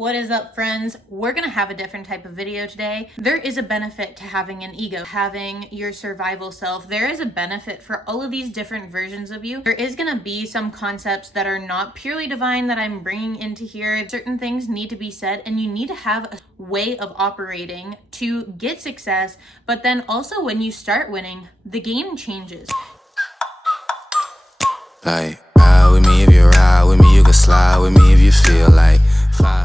What is up, friends? We're gonna have a different type of video today. There is a benefit to having an ego, having your survival self. There is a benefit for all of these different versions of you. There is gonna be some concepts that are not purely divine that I'm bringing into here. Certain things need to be said, and you need to have a way of operating to get success, but then also when you start winning, the game changes. Like, ride with me if you ride with me, you can slide with me if you feel like.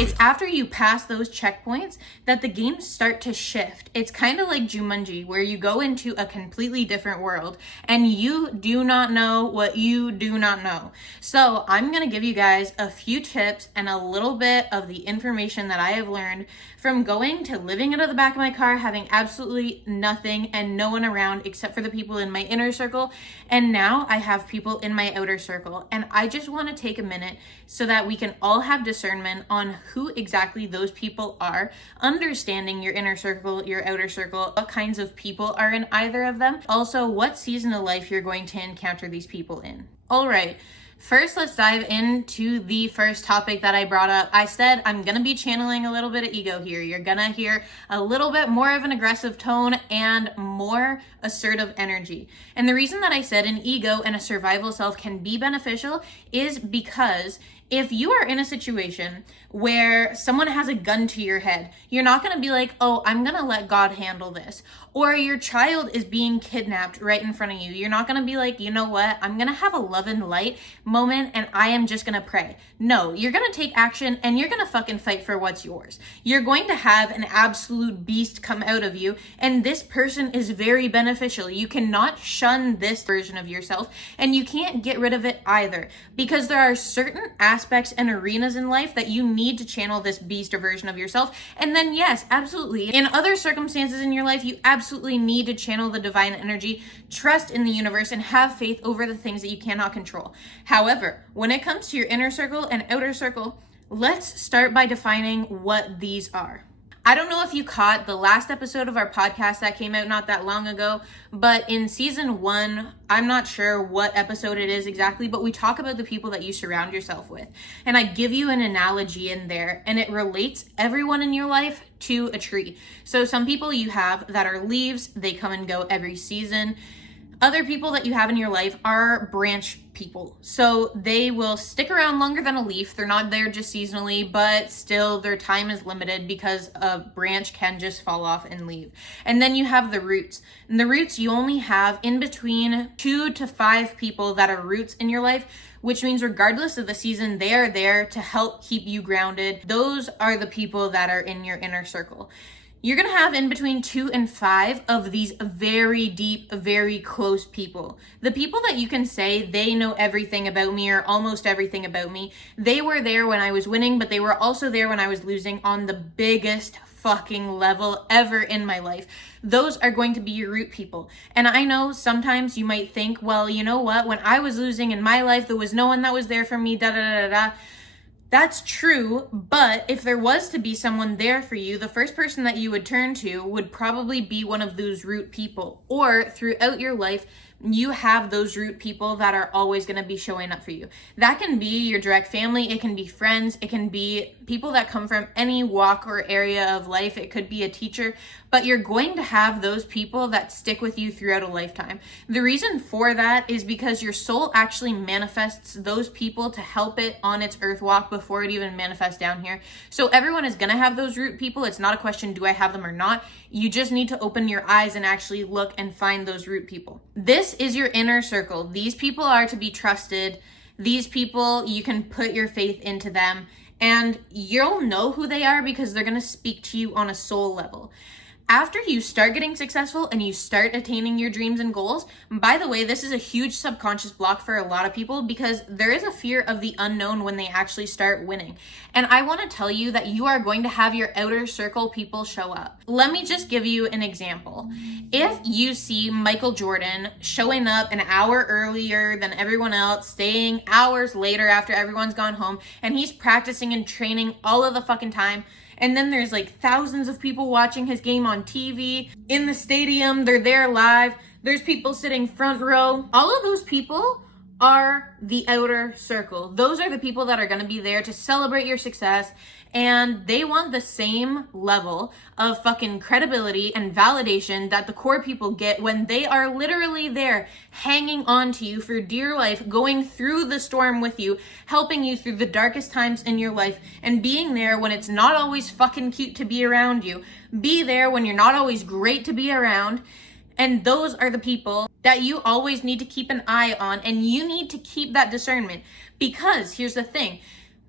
It's after you pass those checkpoints that the games start to shift. It's kind of like Jumanji, where you go into a completely different world and you do not know what you do not know. So I'm going to give you guys a few tips and a little bit of the information that I have learned from going to living out of the back of my car, having absolutely nothing and no one around except for the people in my inner circle. And now I have people in my outer circle. And I just want to take a minute so that we can all have discernment on who exactly those people are, understanding your inner circle, your outer circle, what kinds of people are in either of them. Also, what season of life you're going to encounter these people in. All right. First, let's dive into the first topic that I brought up. I said I'm going to be channeling a little bit of ego here. You're going to hear a little bit more of an aggressive tone and more assertive energy. And the reason that I said an ego and a survival self can be beneficial is because if you are in a situation where someone has a gun to your head, you're not going to be like, oh, I'm going to let God handle this. Or your child is being kidnapped right in front of you. You're not going to be like, you know what? I'm going to have a love and light moment and I am just going to pray. No, you're going to take action and you're going to fucking fight for what's yours. You're going to have an absolute beast come out of you, and this person is very beneficial. You cannot shun this version of yourself, and you can't get rid of it either, because there are certain aspects and arenas in life that you need to channel this beast or version of yourself. And then yes, absolutely, in other circumstances in your life, you absolutely need to channel the divine energy, trust in the universe, and have faith over the things that you cannot control. However, when it comes to your inner circle and outer circle, let's start by defining what these are. I don't know if you caught the last episode of our podcast that came out not that long ago, but in season 1, I'm not sure what episode it is exactly, but we talk about the people that you surround yourself with. And I give you an analogy in there, and it relates everyone in your life to a tree. So some people you have that are leaves, they come and go every season. Other people that you have in your life are branch people. So they will stick around longer than a leaf. They're not there just seasonally, but still their time is limited because a branch can just fall off and leave. And then you have the roots. And the roots, you only have in between 2 to 5 people that are roots in your life, which means regardless of the season, they are there to help keep you grounded. Those are the people that are in your inner circle. You're going to have in between 2 and 5 of these very deep, very close people. The people that you can say they know everything about me or almost everything about me. They were there when I was winning, but they were also there when I was losing on the biggest fucking level ever in my life. Those are going to be your root people. And I know sometimes you might think, well, you know what? When I was losing in my life, there was no one that was there for me, da da da da. That's true, but if there was to be someone there for you, the first person that you would turn to would probably be one of those root people. Or throughout your life, you have those root people that are always going to be showing up for you. That can be your direct family, it can be friends, it can be people that come from any walk or area of life, it could be a teacher, but you're going to have those people that stick with you throughout a lifetime. The reason for that is because your soul actually manifests those people to help it on its earth walk before it even manifests down here. So everyone is going to have those root people. It's not a question, do I have them or not? You just need to open your eyes and actually look and find those root people. This is your inner circle. These people are to be trusted. These people, you can put your faith into them, and you'll know who they are because they're going to speak to you on a soul level. After you start getting successful and you start attaining your dreams and goals, by the way, this is a huge subconscious block for a lot of people because there is a fear of the unknown when they actually start winning. And I want to tell you that you are going to have your outer circle people show up. Let me just give you an example. If you see Michael Jordan showing up an hour earlier than everyone else, staying hours later after everyone's gone home, and he's practicing and training all of the fucking time, and then there's like thousands of people watching his game on TV, in the stadium, they're there live, there's people sitting front row. All of those people are the outer circle. Those are the people that are going to be there to celebrate your success, and they want the same level of fucking credibility and validation that the core people get when they are literally there hanging on to you for dear life, going through the storm with you, helping you through the darkest times in your life, and being there when it's not always fucking cute to be around you. Be there when you're not always great to be around. And those are the people that you always need to keep an eye on, and you need to keep that discernment, because here's the thing.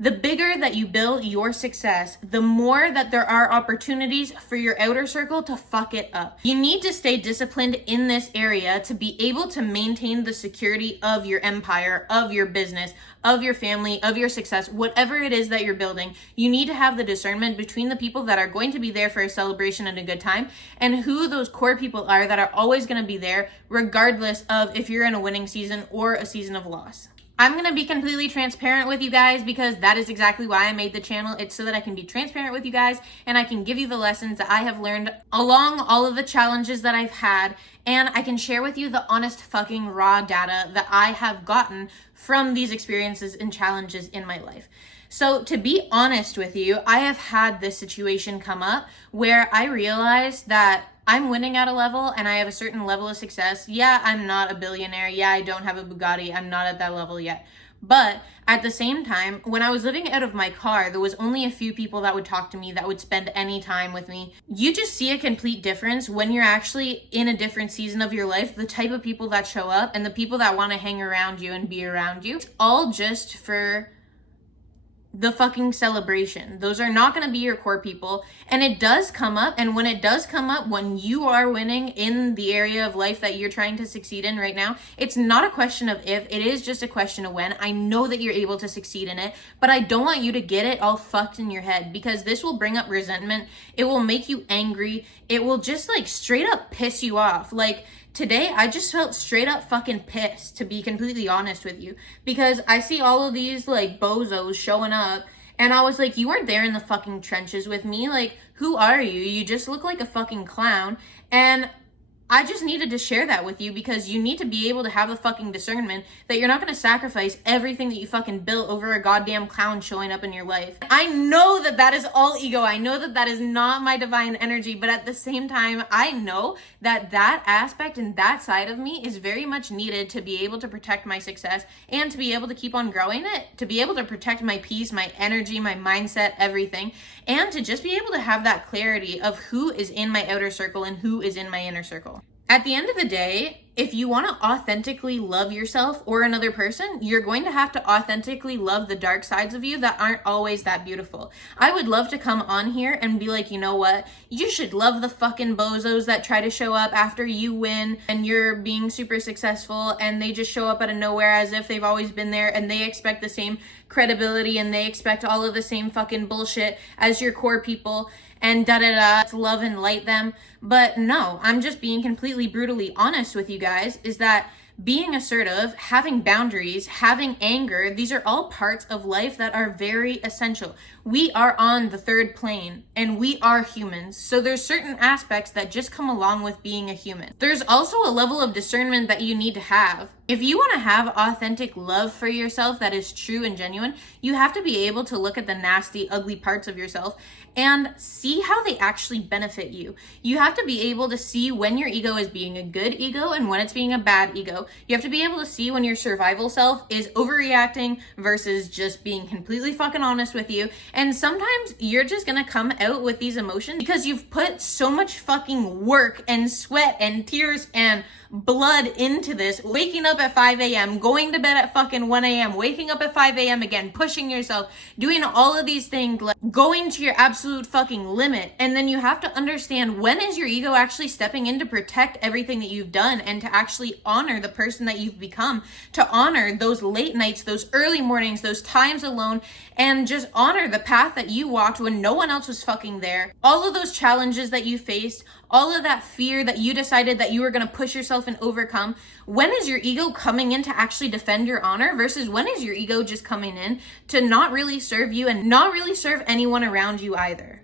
The bigger that you build your success, the more that there are opportunities for your outer circle to fuck it up. You need to stay disciplined in this area to be able to maintain the security of your empire, of your business, of your family, of your success, whatever it is that you're building. You need to have the discernment between the people that are going to be there for a celebration and a good time, and who those core people are that are always going to be there regardless of if you're in a winning season or a season of loss. I'm going to be completely transparent with you guys, because that is exactly why I made the channel. It's so that I can be transparent with you guys and I can give you the lessons that I have learned along all of the challenges that I've had, and I can share with you the honest fucking raw data that I have gotten from these experiences and challenges in my life. So to be honest with you, I have had this situation come up where I realized that I'm winning at a level and I have a certain level of success. Yeah, I'm not a billionaire. Yeah, I don't have a Bugatti. I'm not at that level yet. But at the same time, when I was living out of my car, there was only a few people that would talk to me, that would spend any time with me. You just see a complete difference when you're actually in a different season of your life, the type of people that show up and the people that want to hang around you and be around you. It's all just for the fucking celebration. Those are not going to be your core people. And it does come up. And when it does come up, when you are winning in the area of life that you're trying to succeed in right now, it's not a question of if, it is just a question of when. I know that you're able to succeed in it, but I don't want you to get it all fucked in your head, because this will bring up resentment. It will make you angry. It will just like straight up piss you off. Like, today, I just felt straight up fucking pissed, to be completely honest with you, because I see all of these like bozos showing up, and I was like, you weren't there in the fucking trenches with me. Like, who are you? You just look like a fucking clown. And I just needed to share that with you, because you need to be able to have the fucking discernment that you're not going to sacrifice everything that you fucking built over a goddamn clown showing up in your life. I know that that is all ego. I know that that is not my divine energy, but at the same time, I know that that aspect and that side of me is very much needed to be able to protect my success and to be able to keep on growing it, to be able to protect my peace, my energy, my mindset, everything, and to just be able to have that clarity of who is in my outer circle and who is in my inner circle. At the end of the day, if you want to authentically love yourself or another person, you're going to have to authentically love the dark sides of you that aren't always that beautiful. I would love to come on here and be like, you know what? You should love the fucking bozos that try to show up after you win and you're being super successful, and they just show up out of nowhere as if they've always been there, and they expect the same credibility and they expect all of the same fucking bullshit as your core people, and da-da-da, to love and light them. But no, I'm just being completely brutally honest with you guys, is that being assertive, having boundaries, having anger, these are all parts of life that are very essential. We are on the third plane and we are humans. So there's certain aspects that just come along with being a human. There's also a level of discernment that you need to have. If you want to have authentic love for yourself that is true and genuine, you have to be able to look at the nasty, ugly parts of yourself and see how they actually benefit you. You have to be able to see when your ego is being a good ego and when it's being a bad ego. You have to be able to see when your survival self is overreacting versus just being completely fucking honest with you. And sometimes you're just gonna come out with these emotions because you've put so much fucking work and sweat and tears and blood into this, waking up at 5 a.m., going to bed at fucking 1 a.m., waking up at 5 a.m. again, pushing yourself, doing all of these things, like going to your absolute fucking limit. And then you have to understand, when is your ego actually stepping in to protect everything that you've done and to actually honor the person that you've become, to honor those late nights, those early mornings, those times alone, and just honor the path that you walked when no one else was fucking there. All of those challenges that you faced, all of that fear that you decided that you were going to push yourself and overcome. When is your ego coming in to actually defend your honor versus when is your ego just coming in to not really serve you and not really serve anyone around you either?